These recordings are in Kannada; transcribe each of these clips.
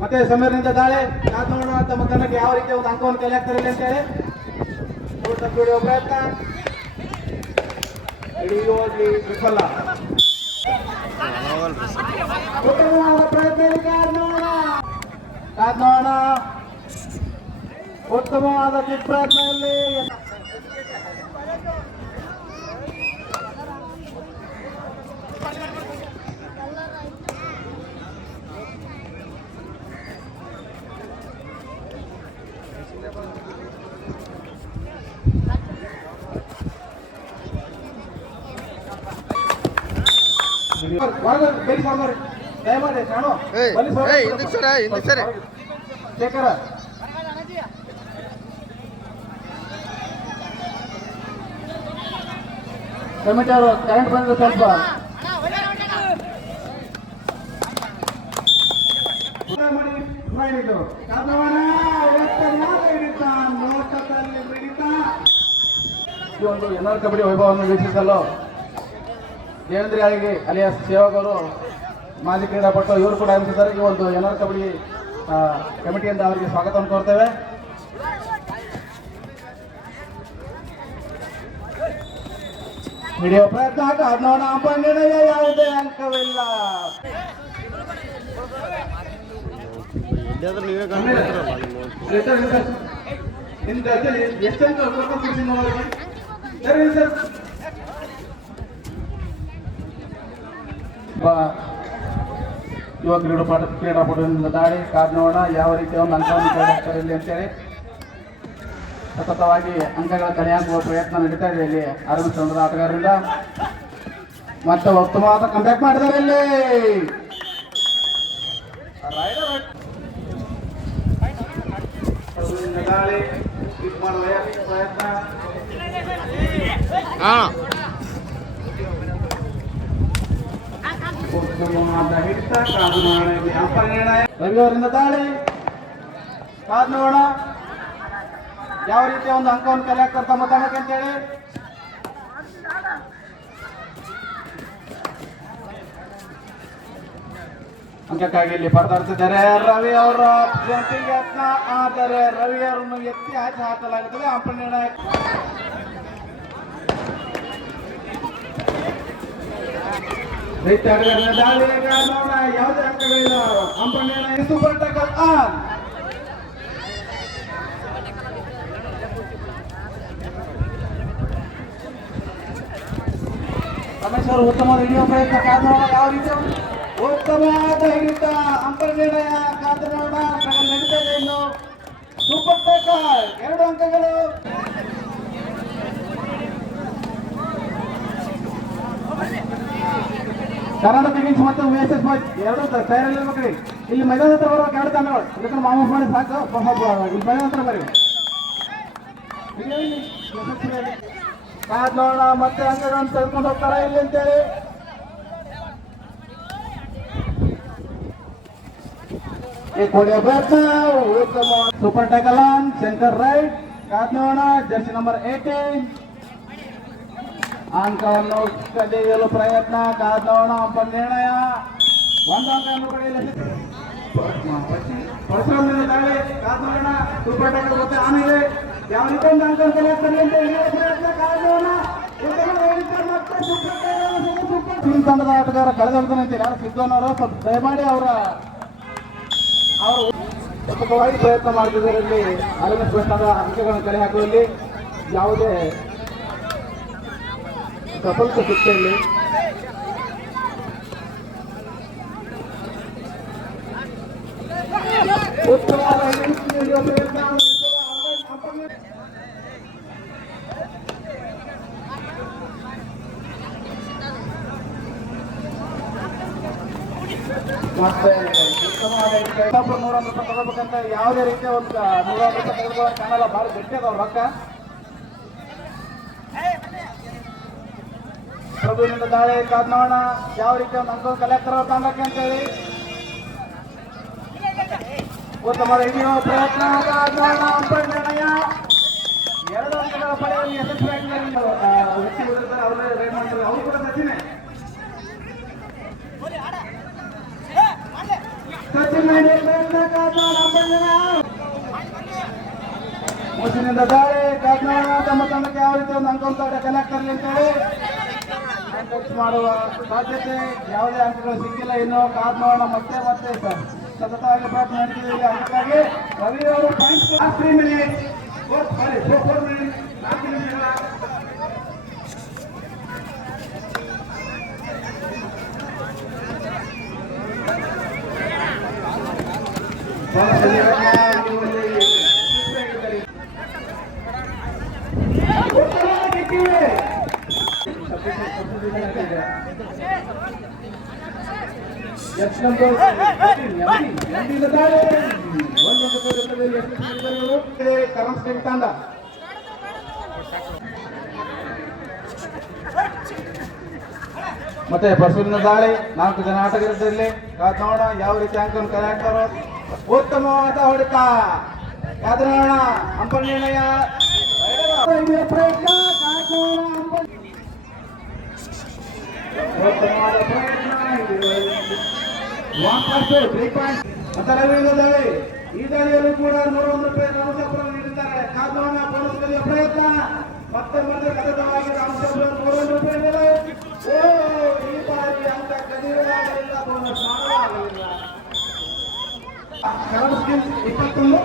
ಮತ್ತೆ ಸಮೀರ್ನಿಂದ ದಾಳೆ ಕಾದ್ ನೋಡೋಣ ತಮ್ಮ ತಂಡಕ್ಕೆ ಯಾವ ರೀತಿಯ ಒಂದು ಅಂಕವನ್ನು ಕಲೆ ಹಾಕ್ತಾರೆ ಅಂತ ಹೇಳಿ ನೋಡುವ ಪ್ರಯತ್ನ ಹಿಡಿಯುವಲ್ಲಿ ವಿಫಲ. ಉತ್ತಮವಾದ ಪ್ರಯತ್ನ ಕಾದ್ ನೋಡೋಣ ಉತ್ತಮವಾದ ಕಿಕ್ ಪ್ರಯತ್ನದಲ್ಲಿ ದಯಮಾಡಿ ಕಾಣು ಶೇಖರ ಕಮಿಟಿ ಅವರು ಕರೆಂಟ್ ಬಂದ್ರೆ ಸ್ವಲ್ಪ ಈ ಒಂದು ಎನ್ಆರ್ ಕಬಡ್ಡಿ ವೈಭವವನ್ನು ವೀಕ್ಷಿಸಲು ದೇವೇಂದ್ರ ಯಾಳಿಗೆ ಅಲಿಯಾಸ್ ಸೇವಕರು ಮಾಜಿ ಕ್ರೀಡಾಪಟು ಇವರು ಕೂಡ ಆಗಮಿಸಿದ್ದಾರೆ. ಈ ಒಂದು ಎನ್ಆರ್ ಕಬಡ್ಡಿ ಕಮಿಟಿಯಿಂದ ಅವರಿಗೆ ಸ್ವಾಗತವನ್ನು ಕೋರ್ತೇವೆ. ಹಿಡಿಯುವ ಪ್ರಯತ್ನ ನೋಡೋಣ. ನಿರ್ಣಯ ಯಾವುದೇ ಅಂಕವಿಲ್ಲ. ಯುವ ಕ್ರೀಡಾಪಟುವಿನಿಂದ ದಾಳಿ ಕಾದ್ ನೋಡೋಣ ಯಾವ ರೀತಿಯ ಒಂದು ಅಂಕವನ್ನು ಕಳೆದಾಗ್ತಾರೆ ಇಲ್ಲಿ ಅಂತೇಳಿ ಸತತವಾಗಿ ಅಂಕಗಳ ಕಲೆ ಹಾಕುವ ಪ್ರಯತ್ನ ನಡೀತಾ ಇದೆ ಇಲ್ಲಿ ಅರವಿಂದ್ ತಂಡದ ಆಟಗಾರರಿಂದ. ಮತ್ತೆ ಉತ್ತಮವಾದ ಕಂಬ್ಯಾಕ್ ಮಾಡಿದ್ದಾರೆ ಇಲ್ಲಿ ದಾಳಿ ಮಾಡುವ ಪ್ರಯತ್ನ ರವಿಯವರಿಂದ ದಾಳಿ ಕಾದ್ ನೋಡೋಣ ಯಾವ ರೀತಿಯ ಒಂದು ಅಂಕವನ್ನು ಕಲೆ ಹಾಕ್ತಾರೆ ತಮ್ಮ ತಂಡಕ್ಕೆ ಅಂತೇಳಿ. ಅಂಕಕ್ಕಾಗಿ ಇಲ್ಲಿ ಪರದಾಡ್ತಿದ್ದಾರೆ ರವಿ ಅವರ ಯತ್ನ, ಆದರೆ ರವಿ ಅವರನ್ನು ಎತ್ತಿ ಆಚೆ ಹಾಕಲಾಗುತ್ತದೆ. ಅಂಪಣಿ ನಿರ್ಣಯ ದಾಳಿ ನೋಡೋಣ ಯಾವುದೇ ಅಂಕಗಳಿಲ್ಲ. ಅಂಪಣಿ ನಿರ್ಣಯ ಸೂಪರ್ ಟಕಲ್ ಆನ್. ರಮೇಶ್ ಅವರು ಉತ್ತಮವಾದ ಹಿಡಿಯುವ ಪ್ರಯತ್ನ ಕಾದ್ ನೋಡೋಣ ಯಾವ ರೀತಿಯ ಉತ್ತಮವಾದ ಹಿಡಿತ. ಅಂಪಣಿ ನಿರ್ಣಯ ಕಾದ್ ನೋಡೋಣ ನಡೀತಾ ಇದೆ. ಇನ್ನು ಸೂಪರ್ ಟಕಲ್ 2 ಅಂಕಗಳು. ಕರ್ನಾಟಕ ಕಿಂಗ್ಸ್ ಮತ್ತು VSS ಬಾಯ್ಸ್ ಎರಡು ತಯಾರಿರ್ಬೇಕ್ರಿ. ಇಲ್ಲಿ ಮೈದಾನ ಹತ್ರ ಬರುವಾಗ 2 ತಂಡಗಳು ಇದಕ್ಕೆ ಮಾಮೂಲು ಮಾಡಿ ಸಾಕು. ಇಲ್ಲಿ ಮೈದಾನ ಹತ್ರ ಬರೀ ಕಾದ್ ನೋಡೋಣ ಮತ್ತೆ ಅಂಕಗಳನ್ನು ತೆಗೆದುಕೊಂಡು ಹೋಗ್ತಾರ ಇಲ್ಲಿ ಅಂತೇಳಿ. Super tackle on Shankar right. ಕಾದ್ ನೋಡೋಣ ಜರ್ಸಿ ನಂಬರ್ 18 ಅಂಕವನ್ನು ಕದಿಯಲು ಪ್ರಯತ್ನ. ಕಾದ್ ನೋಡೋಣ ಅಂಪಣಿ ನಿರ್ಣಯ 1 ಅಂಕವನ್ನು ಪಡೆಯಲು ಪರಶುರಾಮನಿಂದ ದಾಳಿ. ಕಾದ್ ನೋಡೋಣ ಸೂಪರ್ ಟ್ಯಾಕಲ್ ಮತ್ತೆ ಆಮೇಲೆ ಯಾವ ರೀತಿ ಒಂದು ಅಂಕವನ್ನು ಕಲೆ ಹಾಕ್ತಾರೆ ಅಂತ ಹಿಡಿಯುವ ಪ್ರಯತ್ನ. ಕಾದ್ ನೋಡೋಣ ಟೀಮ್ ತಂಡದ ಆಟಗಾರ ಕಳೆದ ಅಂತೀರಿ ಯಾರು ಸಿದ್ದೋನ್ ಅವರು ಸ್ವಲ್ಪ ದಯಮಾಡಿ ಅವರು ಉತ್ತಮವಾಗಿ ಪ್ರಯತ್ನ ಮಾಡ್ತಿದ್ದಾರೆ. ಇಲ್ಲಿ ಅರವಿಂದ್ ಕೃಷ್ಣದ ಅಂಕಗಳನ್ನು ಕಲೆ ಹಾಕುವಲ್ಲಿ ಯಾವುದೇ ಸಫಲತೆ ಸಿಕ್ಕಿಲ್ಲ. ಉತ್ತಮವಾದ ಮತ್ತೆ ಉತ್ತಮವಾದ 100 ರೂಪಾಯಿ ತಗೋಬೇಕಂತ ಯಾವುದೇ ರೀತಿಯ ಒಂದು 100 ರೂಪಾಯಿ ತೆಗೆದುಕೊಳ್ಳೋ ಕಾಣಲ್ಲ. ಭಾಳ ಗಟ್ಟಿ ಅದಾವ ರೊಕ್ಕ. ಪ್ರಭುವಿನಿಂದ ದಾಳಿ ಕಾದ್ ನೋಡೋಣ ಯಾವ ರೀತಿಯ ಒಂದು ಅಂಕವನ್ನು ಕಲೆ ಹಾಕ್ತಾರೋ ತಂಡಕ್ಕೆ ಅಂತೇಳಿ. ಉತ್ತಮವಾದ ಹಿಡಿಯುವ ಪ್ರಯತ್ನ. ಕಾದ್ ನೋಡೋಣ ಅಂಪಣಿ ನಿರ್ಣಯ 2 ಅಂಕಗಳ ಪಡೆಯಲ್ಲಿ ಯಶಸ್ವಿಯಾಗಿ ವ್ಯಕ್ತಿ ಅವರು ರೈಡ್ ಮಾಡ್ತಾರೆ. ಅವರು ಕೂಡ ಸಚಿನೆ ಮುಚ್ಚಿನಿಂದ ದಾಳಿ ಕಾತ್ನಾಡ ತಮ್ಮ ತಂಡಕ್ಕೆ ಯಾವ ರೀತಿ ಒಂದು ಅಂಕ ಕನೆಕ್ಟ್ ತರಲಿ ಅಂತೇಳಿ ಟಚ್ ಮಾಡುವ ಸಾಧ್ಯತೆ ಯಾವುದೇ ಅಂಕಗಳು ಸಿಕ್ಕಿಲ್ಲ. ಇನ್ನು ಕಾದ್ ನೋಡೋಣ ಮತ್ತೆ ಮತ್ತೆ ಸತತವಾಗಿ ಪ್ರಯತ್ನ ನಡೆಸಿದ್ದೀವಿ. ಅದಕ್ಕಾಗಿ ರವಿ ಅವರು ಪಾಯಿಂಟ್ 3 ಮಿನಿಟ್ಸ್ 4 ಮಿನಿಟ್ಸ್ 4 ನಿಮಿಷಗಳ ತಂಡ ಮತ್ತೆ ಬಸವನ ದಾಳಿ 4 ಜನ ಆಟಗಾರರಲ್ಲಿ ಕಾದ್ ನೋಡೋಣ ಯಾವ ರೀತಿ ಅಂಕನ್ನು ಕಲೆ ಹಾಕ್ತಾರೋ. ಉತ್ತಮವಾದ ಹೊಡೆತ ಕಾದ್ ನೋಡೋಣ. ಅಂಪಲ್ ನಿರ್ಣಯ ಮತ್ತೆ ರವೀಂದ್ರ ದಾಳಿ. ಈ ದಾಳಿಯಲ್ಲೂ ಕೂಡ 101 ರೂಪಾಯಿ ರಾಮಚಂದ್ರ ನೀಡಿದ್ದಾರೆ. ಕಾದ್ ನೋಡೋಣ ಬೋನಸ್ ಪ್ರಯತ್ನ ಮತ್ತೆ ಮತ್ತೆ ಸತತವಾಗಿ ರಾಮಚಂದ್ರ 101 ರೂಪಾಯಿ ಮೇಲೆ. ಈ ಬಾರಿ ಅಂಕ ಕದಿಯಲಾಗಲಿಲ್ಲ, ಬೋನಸ್ ಮಾಡಲಾಗಲಿಲ್ಲ. ಕರಡ್ ಸ್ಕಿಲ್ಸ್ 21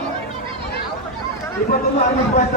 21 ಆರ್ಮಿಸ್ ಬಾಯ್ಸ್